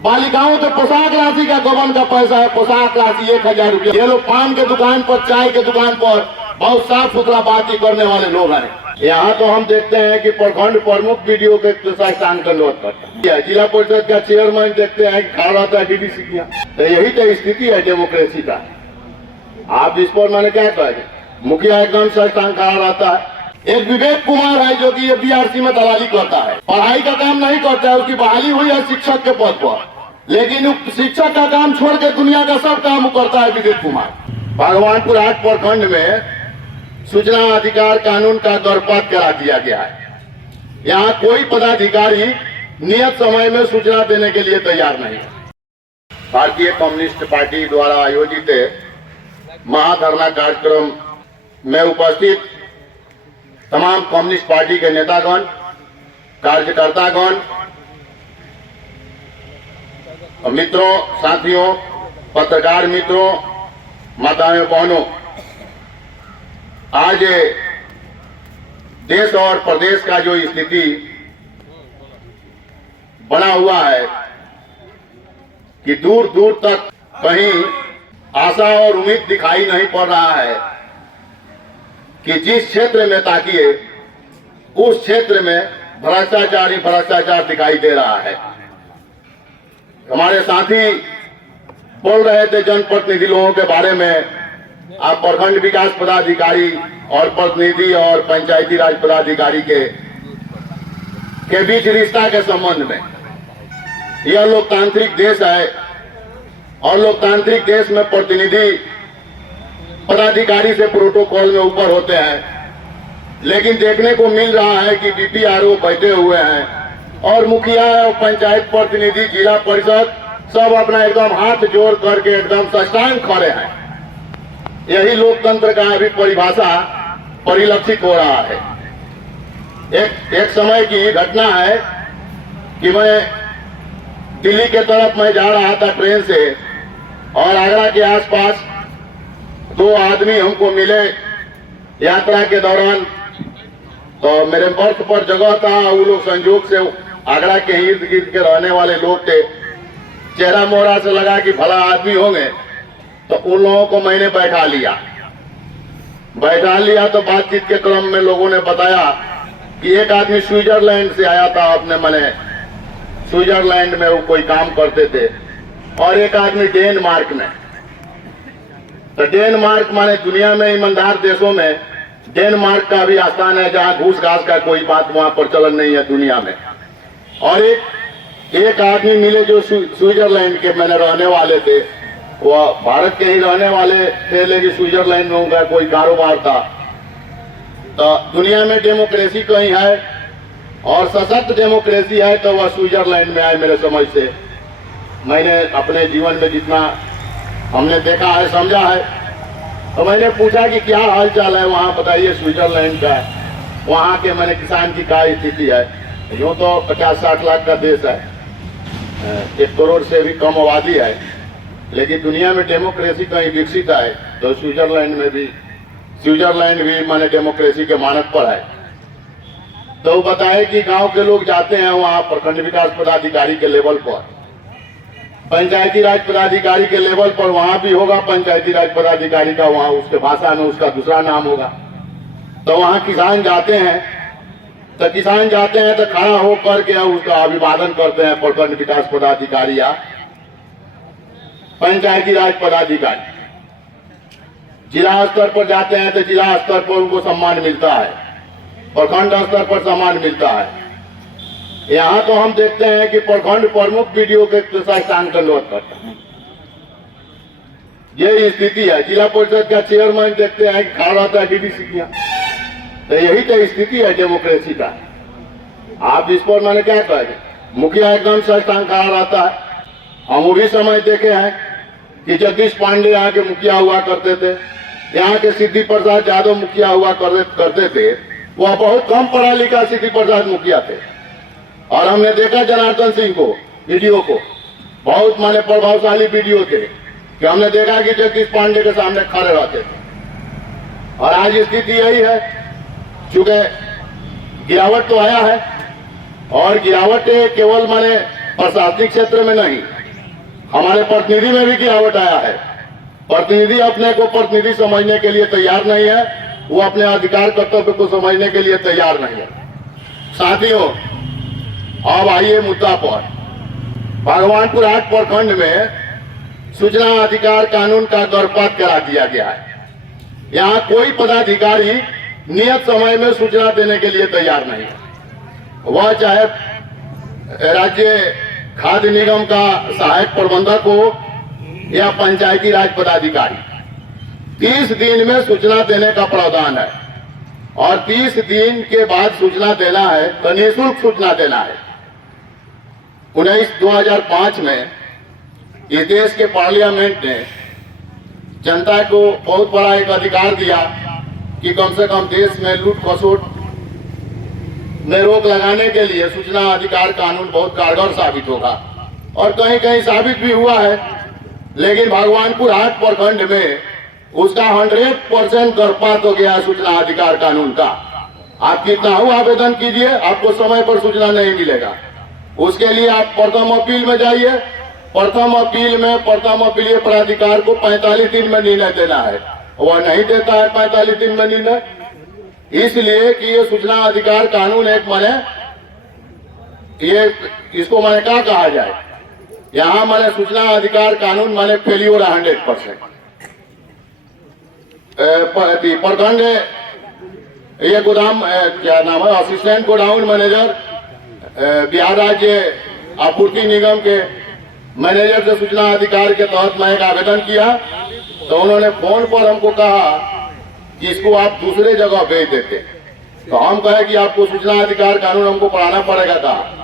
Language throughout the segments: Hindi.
बालिकाओं के पोशाक राशि का गबन का पैसा है, पोशाक राशि 1000 रुपया। ये लोग पान के दुकान पर, चाय के दुकान पर बहुत साफ सुथरा बातचीत करने वाले लोग हैं। यहाँ तो हम देखते हैं कि प्रखंड प्रमुख वीडियो के स्थान का अनुरोध करता है, जिला परिषद का चेयरमैन देखते हैं कि खड़ा रहता है डीडीसी किया। तो यही तो स्थिति है डेमोक्रेसी का। आप इस पर मैंने क्या कहा, मुखिया एकदम संस्थान खड़ा रहता है। एक विवेक कुमार है जो कि ये बीआरसी में दलाली करता है, पढ़ाई का काम नहीं करता है, उसकी बहाली हुई है शिक्षक के पद पर, लेकिन शिक्षक का काम छोड़ के दुनिया का सब काम करता है विवेक कुमार। भगवानपुर हाट प्रखंड में सूचना अधिकार कानून का गर्भपात करा दिया गया है। यहाँ कोई पदाधिकारी नियत समय में सूचना देने के लिए तैयार नहीं है। भारतीय कम्युनिस्ट पार्टी द्वारा आयोजित महाधरना कार्यक्रम में उपस्थित तमाम कम्युनिस्ट पार्टी के नेतागण, कार्यकर्तागण, मित्रों, साथियों, पत्रकार मित्रों, माताओं बहनों, आज देश और प्रदेश का जो स्थिति बना हुआ है कि दूर दूर तक कहीं आशा और उम्मीद दिखाई नहीं पड़ रहा है कि जिस क्षेत्र में ताकिए उस क्षेत्र में भ्रष्टाचार ही भ्रष्टाचार दिखाई दे रहा है। हमारे साथी बोल रहे थे जनप्रतिनिधि लोगों के बारे में, आप प्रखंड विकास पदाधिकारी और प्रतिनिधि और पंचायती राज पदाधिकारी के बीच रिश्ता के संबंध में। यह लोकतांत्रिक देश है और लोकतांत्रिक देश में प्रतिनिधि पदाधिकारी से प्रोटोकॉल में ऊपर होते हैं, लेकिन देखने को मिल रहा है कि डीपीआरओ बैठे हुए हैं और मुखिया और पंचायत प्रतिनिधि, जिला परिषद सब अपना एकदम हाथ जोड़ करके एकदम साष्टांग खड़े हैं। यही लोकतंत्र का अभी परिभाषा परिलक्षित हो रहा है। एक समय की घटना है कि मैं दिल्ली के तरफ मैं जा रहा था ट्रेन से और आगरा के आसपास दो आदमी हमको मिले यात्रा के दौरान। तो मेरे बर्थ पर जगह था, वो लोग संजोग से आगरा के इर्द गिर्द के रहने वाले लोग थे। चेहरा मोहरा से लगा कि भला आदमी होंगे, तो उन लोगों को मैंने बैठा लिया। तो बातचीत के क्रम में लोगों ने बताया कि एक आदमी स्विट्जरलैंड से आया था, अपने मने स्विट्जरलैंड में वो कोई काम करते थे, और एक आदमी डेनमार्क में। तो डेनमार्क माने दुनिया में ईमानदार देशों में डेनमार्क का भी स्थान है जहां घूस घास का कोई बात वहां पर चलन नहीं है दुनिया में। और एक आदमी मिले जो स्विट्जरलैंड के मैंने रहने वाले थे, वो भारत के ही रहने वाले थे, लेकिन स्विट्जरलैंड में उनका कोई कारोबार था। तो दुनिया में डेमोक्रेसी कहीं है और सशक्त डेमोक्रेसी है तो वह स्विट्जरलैंड में आए। मेरे समझ से मैंने अपने जीवन में जितना हमने देखा है, समझा है, तो मैंने पूछा कि क्या हाल चाल है वहाँ, बताइए स्विट्जरलैंड का, वहाँ के मैंने किसान की क्या स्थिति है। यूँ तो 50-60 लाख का देश है, 1 करोड़ से भी कम आबादी है, लेकिन दुनिया में डेमोक्रेसी कहीं विकसित है तो स्विट्जरलैंड भी माने डेमोक्रेसी के मानक पर है। तो वो बताए कि गांव के लोग जाते हैं वहाँ प्रखंड विकास पदाधिकारी के लेवल पर, पंचायती राज पदाधिकारी के लेवल पर वहाँ भी होगा पंचायती राज पदाधिकारी का, वहाँ उसके भाषा में उसका दूसरा नाम होगा। तो वहाँ किसान जाते हैं तो खड़ा होकर के उसका अभिवादन करते हैं प्रखंड विकास पदाधिकारी या पंचायती राज पदाधिकारी। जिला स्तर पर जाते हैं तो जिला स्तर पर उनको सम्मान मिलता है, प्रखंड स्तर पर सम्मान मिलता है। यहाँ तो हम देखते हैं कि प्रखंड प्रमुख वीडियो के स्थान का अनुरोध करता है। ये स्थिति है। जिला परिषद का चेयरमैन देखते हैं कि खड़ा रहता है डीडीसी किया। तो यही तो स्थिति है डेमोक्रेसी का। आप इस पर मैंने क्या कहा, मुखिया एकदम संस्थान खड़ा रहता है। हम वो भी समय देखे हैं कि जगदीश पांडे यहाँ के मुखिया हुआ करते थे, यहाँ के सिद्धि प्रसाद यादव मुखिया हुआ करते थे। वह बहुत कम पढ़ा लिखा सिद्धि प्रसाद मुखिया थे, और हमने देखा जनार्दन सिंह को वीडियो को, बहुत माने प्रभावशाली वीडियो थे कि हमने देखा कि जगदीश पांडे के सामने खड़े रहते थे। और आज स्थिति यही है, चूंकि गिरावट तो आया है और गिरावट केवल माने प्रशासनिक क्षेत्र में नहीं, हमारे प्रतिनिधि में भी गिरावट आया है। प्रतिनिधि अपने को प्रतिनिधि समझने के लिए तैयार नहीं है, वो अपने अधिकार कर्तव्य को समझने के लिए तैयार नहीं है। साथियों, अब आइए मुद्दा पर। भगवानपुर 8 प्रखंड में सूचना अधिकार कानून का गर्भपात करा दिया गया है। यहाँ कोई पदाधिकारी नियत समय में सूचना देने के लिए तैयार नहीं है, वह चाहे राज्य खाद्य निगम का सहायक प्रबंधक हो या पंचायती राज पदाधिकारी। 30 दिन में सूचना देने का प्रावधान है और 30 दिन के बाद सूचना देना है तो निःशुल्क सूचना देना है। 2005 में इस देश के पार्लियामेंट ने जनता को बहुत बड़ा एक अधिकार दिया कि कम से कम देश में लूट खसोट में रोक लगाने के लिए सूचना अधिकार कानून बहुत कारगर साबित होगा, और कहीं कहीं साबित भी हुआ है। लेकिन भगवानपुर 8 प्रखंड में उसका 100% गर्भपात हो गया सूचना अधिकार कानून का। आप कितना हो आवेदन कीजिए, आपको समय पर सूचना नहीं मिलेगा। उसके लिए आप प्रथम अपील में जाइए। प्रथम अपील में प्रथम अपीलीय प्राधिकार को 45 दिन में निर्णय देना है, वह नहीं देता है 45 दिन में निर्णय, इसलिए कि ये सूचना अधिकार कानून एक माने ये इसको माने क्या कहा जाए, यहाँ माने सूचना अधिकार कानून माने फेल्योर 100%। प्रखंड ये गोदाम क्या नाम है, असिस्टेंट गोडाउन मैनेजर बिहार राज्य आपूर्ति निगम के मैनेजर से सूचना अधिकार के तहत मैं एक आवेदन किया, तो उन्होंने फोन पर हमको कहा कि इसको आप दूसरे जगह भेज देते। तो हम कहे कि आपको सूचना अधिकार कानून हमको पढ़ाना पड़ेगा। कहा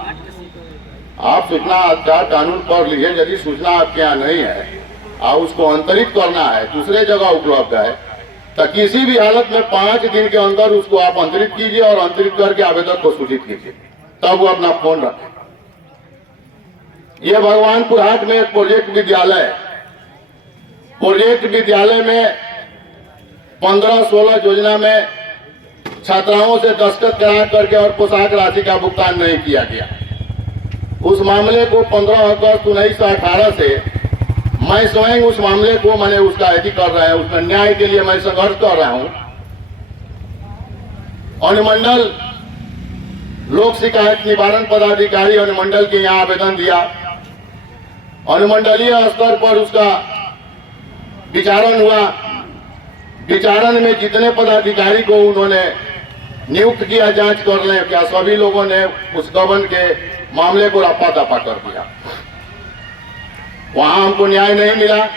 आप सूचना अधिकार कानून पढ़ लीजिए, यदि सूचना आपके यहाँ नहीं है आप उसको अंतरित करना है, दूसरे जगह उपलब्ध है, तो किसी भी हालत में 5 दिन के अंदर उसको आप अंतरित कीजिए और अंतरित करके आवेदक को सूचित कीजिए, तब वो अपना फोन रखें। यह भगवानपुर 8 में एक प्रोजेक्ट विद्यालय है। प्रोजेक्ट विद्यालय में 15-16 योजना में छात्राओं से दस्तखत करा करके और पोशाक राशि का भुगतान नहीं किया गया। उस मामले को 15 अगस्त 1918 से मैं स्वयं उस मामले को मैंने उसका एथी कर रहा है, उसका न्याय के लिए मैं संघर्ष कर रहा हूं। अनुमंडल लोक शिकायत निवारण पदाधिकारी अनुमंडल के यहाँ आवेदन दिया। अनुमंडलीय स्तर पर उसका विचारण हुआ। विचारण में जितने पदाधिकारी को उन्होंने नियुक्त किया जांच कर ले, क्या सभी लोगों ने उस गबन के मामले को रफा दफा कर दिया। वहां हमको न्याय नहीं मिला।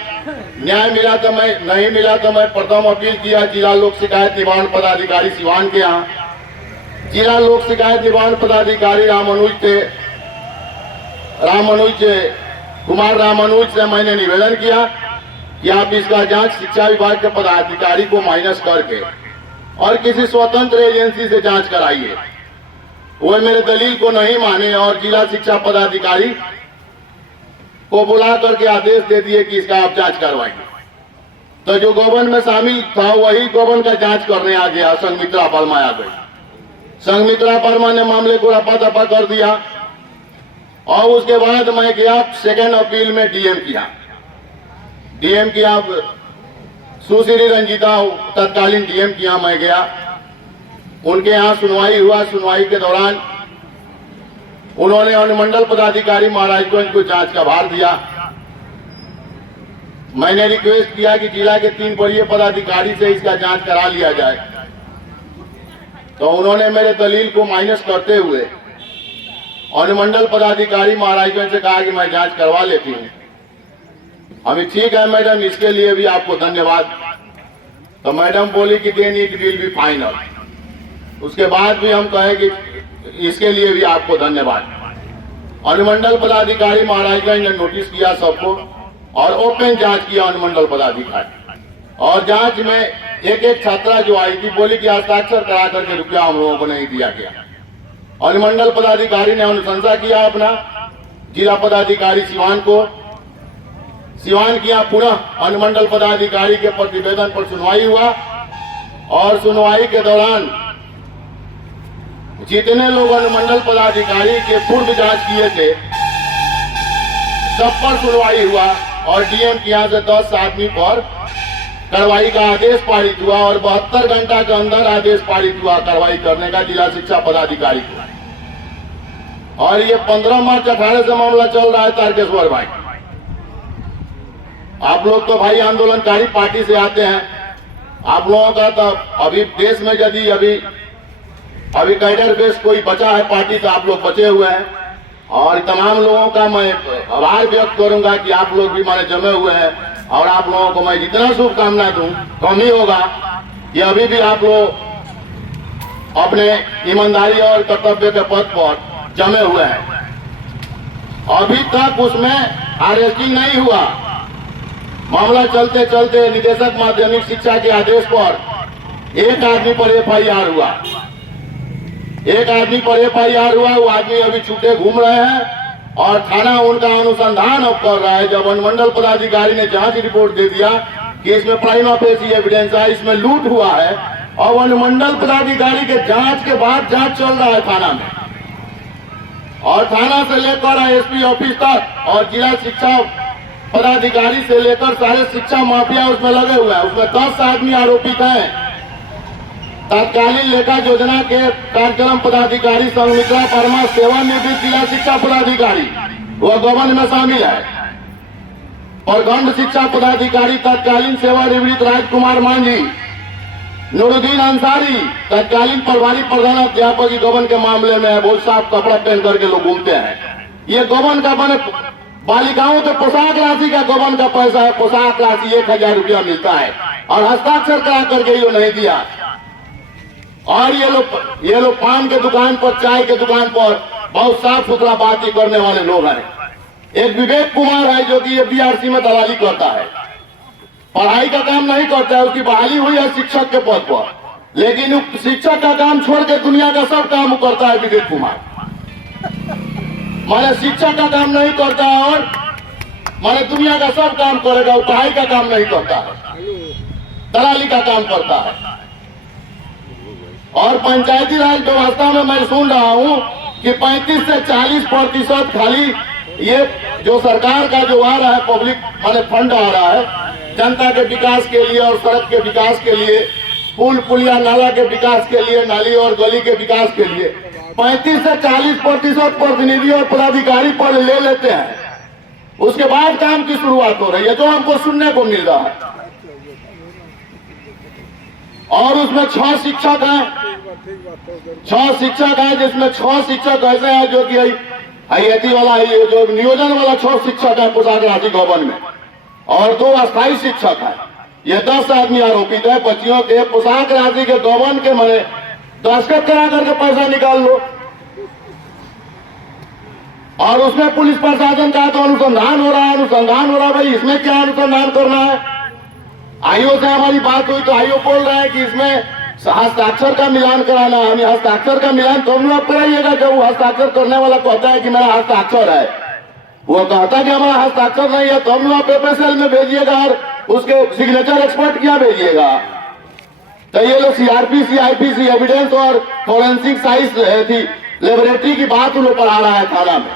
न्याय मिला तो मैं नहीं मिला तो मैं प्रथम अपील किया जिला लोक शिकायत निवारण पदाधिकारी सिवान के यहाँ। जिला लोक शिकायत निवारण पदाधिकारी कुमार रामानुज से मैंने निवेदन किया कि आप इसका जांच शिक्षा विभाग के पदाधिकारी को माइनस करके और किसी स्वतंत्र एजेंसी से जांच कराइए। वो मेरे दलील को नहीं माने और जिला शिक्षा पदाधिकारी को बुला करके आदेश दे दिए कि इसका आप जांच करवाएंगे। तो जो गबन में शामिल था वही गबन का जांच करने आ गया। संघमित्रा वर्मा आ गई। संघमित्रा वर्मा ने मामले को रफा दफा कर दिया और उसके बाद मैं गया सेकेंड अपील में डीएम किया सुश्री रंजीता तत्कालीन डीएम के यहाँ मैं गया। उनके यहाँ सुनवाई हुआ। सुनवाई के दौरान उन्होंने अनुमंडल पदाधिकारी महाराजगंज को जांच का भार दिया। मैंने रिक्वेस्ट किया कि जिला के 3 वरीय पदाधिकारी से इसका जांच करा लिया जाए, तो उन्होंने मेरे दलील को माइनस करते हुए अनुमंडल पदाधिकारी महाराजगंज से कहा कि मैं जांच करवा लेती हूँ। हमें ठीक है मैडम, इसके लिए भी आपको धन्यवाद। तो मैडम बोली कि then it will be final. उसके बाद भी हम कहे कि इसके लिए भी आपको धन्यवाद। अनुमंडल पदाधिकारी महाराजगंज ने नोटिस किया सबको और ओपन जांच किया अनुमंडल पदाधिकारी। और जांच में एक छात्रा जो आई थी बोली कि हस्ताक्षर करा करके रुपया हम लोगों को नहीं दिया गया। अनुमंडल पदाधिकारी ने अनुशंसा किया अपना जिला पदाधिकारी सिवान किया। पुनः अनुमंडल पदाधिकारी के प्रतिवेदन पर सुनवाई हुआ और सुनवाई के दौरान जितने लोग अनुमंडल पदाधिकारी के पूर्व जांच किए थे सब पर सुनवाई हुआ और डीएम के यहाँ से 10 आदमी पर कार्रवाई का आदेश पारित हुआ और 72 घंटा के अंदर आदेश पारित हुआ कार्रवाई करने का जिला शिक्षा पदाधिकारी को। और ये 15 मार्च 18 से मामला चल रहा है तारकेश्वर भाई। आप लोग तो भाई आंदोलनकारी पार्टी से आते हैं, आप लोगों का तो अभी देश में यदि अभी कैडर बेस कोई बचा है पार्टी तो आप लोग बचे हुए हैं। और तमाम लोगों का मैं आभार व्यक्त करूंगा कि आप लोग भी माने जमे हुए हैं और आप लोगों को मैं जितना शुभकामना दूं कम ही होगा कि अभी भी आप लोग अपने ईमानदारी और कर्तव्य के पथ पर जमे हुए हैं। अभी तक उसमें अरेस्टिंग नहीं हुआ। मामला चलते चलते निदेशक माध्यमिक शिक्षा के आदेश पर एक आदमी पर एफआईआर हुआ, एक आदमी पर एफआईआर हुआ। वो आदमी अभी छूटे घूम रहे हैं और थाना उनका अनुसंधान अब कर रहा है। जब वनमंडल पदाधिकारी ने जांच रिपोर्ट दे दिया कि इसमें प्राइमा फेसी एविडेंस है, इसमें लूट हुआ है, और वनमंडल पदाधिकारी के जांच के बाद जांच चल रहा है थाना में, और थाना से लेकर एसपी ऑफिस तक और जिला शिक्षा पदाधिकारी से लेकर सारे शिक्षा माफिया उसमें लगे हुए हैं। उसमें 10 आदमी आरोपित हैं। तत्कालीन लेखा योजना के कार्यक्रम पदाधिकारी संघमित्रा वर्मा, सेवानिवृत्त जिला शिक्षा पदाधिकारी वह गबन में शामिल है। प्रखंड शिक्षा पदाधिकारी तत्कालीन सेवानिवृत्त राजकुमार मांझी, नूरुद्दीन अंसारी तत्कालीन प्रभारी प्रधान अध्यापक गबन के मामले में बहुत साफ कपड़ा पहन करके लोग घूमते हैं। ये गबन का बने बालिकाओं के पोशाक राशि का गबन का पैसा है। पोशाक राशि 1000 रुपया मिलता है और हस्ताक्षर करा करके ये नहीं दिया। और ये लोग पान के दुकान पर, चाय के दुकान पर बहुत साफ सुथरा बातें करने वाले लोग हैं। एक विवेक कुमार है जो कि ये बीआरसी में दलाली करता है, पढ़ाई का काम नहीं करता है। उसकी बहाली हुई है शिक्षक के पद पर, लेकिन शिक्षक का काम छोड़ के दुनिया का सब काम करता है विवेक कुमार। माने शिक्षक का काम नहीं करता है और माने दुनिया का सब काम करेगा, वो पढ़ाई का काम नहीं करता है, दलाली का काम करता है। और पंचायती राज व्यवस्था में मैं सुन रहा हूं कि 35 से 40% खाली ये जो सरकार का जो आ रहा है पब्लिक माने फंड आ रहा है जनता के विकास के लिए और सड़क के विकास के लिए, पुल पुलिया नाला के विकास के लिए, नाली और गली के विकास के लिए 35 से 40% प्रतिनिधि और पदाधिकारी पद ले लेते हैं। उसके बाद काम की शुरुआत हो रही है जो हमको सुनने को मिल रहा है। और उसमें 6 शिक्षक हैं, 6 शिक्षक हैं, जिसमें 6 शिक्षक ऐसे हैं जो कि आईएटी वाला है, जो नियोजन वाला 6 शिक्षक है पोशाक राशि गबन में, और 2 अस्थायी शिक्षक हैं। ये 10 आदमी आरोपित है बच्चियों के पोशाक राशि के गबन के। मैंने दस्तखत करा करके पैसा निकाल लो। और उसमें पुलिस प्रशासन का तो अनुसंधान हो रहा है, अनुसंधान हो रहा है। भाई इसमें क्या अनुसंधान करना है? आईओ से हमारी बात हुई तो आईओ बोल रहे हैं कि इसमें हस्ताक्षर का मिलान कराना है। हम हस्ताक्षर का मिलान तो आप कराइएगा जब वो हस्ताक्षर करने वाला कहता है कि मेरा हस्ताक्षर है, वो कहता है कि हमारा हस्ताक्षर नहीं है, तो हम आप एफएसएल में भेजिएगा और उसके सिग्नेचर एक्सपर्ट क्या भेजिएगा। तो ये लोग सीआरपी, सीआईपीसी एविडेंस और फोरेंसिक साइंस थी लेबोरेटरी की बात उन्हें पढ़ा रहा है थाना में,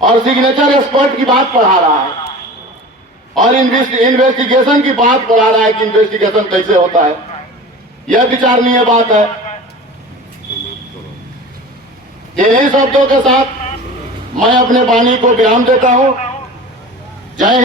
और सिग्नेचर एक्सपर्ट की बात पढ़ा रहा है, और इन्वेस्टिगेशन की बात पढ़ा रहा है कि इन्वेस्टिगेशन कैसे होता है। यह विचारणीय बात है। इन्हीं शब्दों के साथ मैं अपने वाणी को विराम देता हूं। जय हिंद।